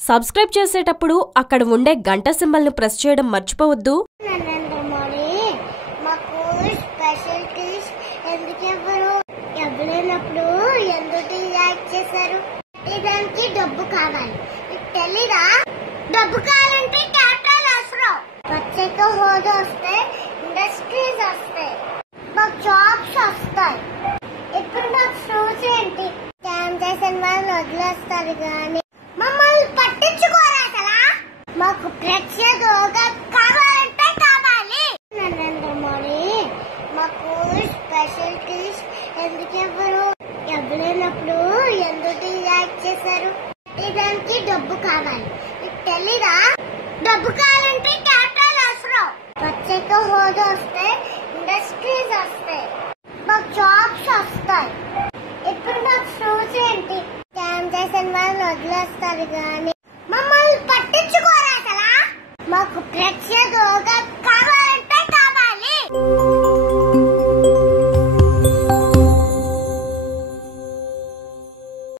Subscribe చేసేటప్పుడు అక్కడ ఉండే గంట సింబల్ ను ప్రెస్ చేయడం మర్చిపోవద్దు. డబ్బు కావాలి తెలీదా? డబ్బు కావాలంటే క్యాపిటల్ అవసరం. ప్రత్యేక హోదా వస్తే ఇండస్ట్రీస్ వస్తాయి, మాకు జాబ్స్ వస్తాయి. ఇప్పుడు మాకు షూస్ ఏంటి? స్కామ్ చేసిన వాళ్ళు వదిలేస్తారు కానీ మమ్మల్ని పట్టించుకోరా అసలు. మాకు ప్రత్యేక హోదా కావాలంటే కావాలి. నరేంద్ర మోడీ మాకు స్పెషలిటీస్ ఎందుకు ఇవ్వరు? ఇవ్వలేనప్పుడు ఎందుకు యాక్ట్ చేశారు? దానికి డబ్బు కావాలి తెలీదా? డబ్బు కావాలంటే క్యాపిటల్ అవసరం. ప్రత్యేక హోదా వస్తే ఇండస్ట్రీస్ వస్తాయి, మాకు జాబ్స్ వస్తాయి. ఇప్పుడు మాకు షూస్ ఏంటి? స్కామ్ చేసిన వాళ్ళు వదిలేస్తారు కానీ మమ్మల్ని పట్టించుకోరా అసలు. మాకు ప్రత్యేక హోదా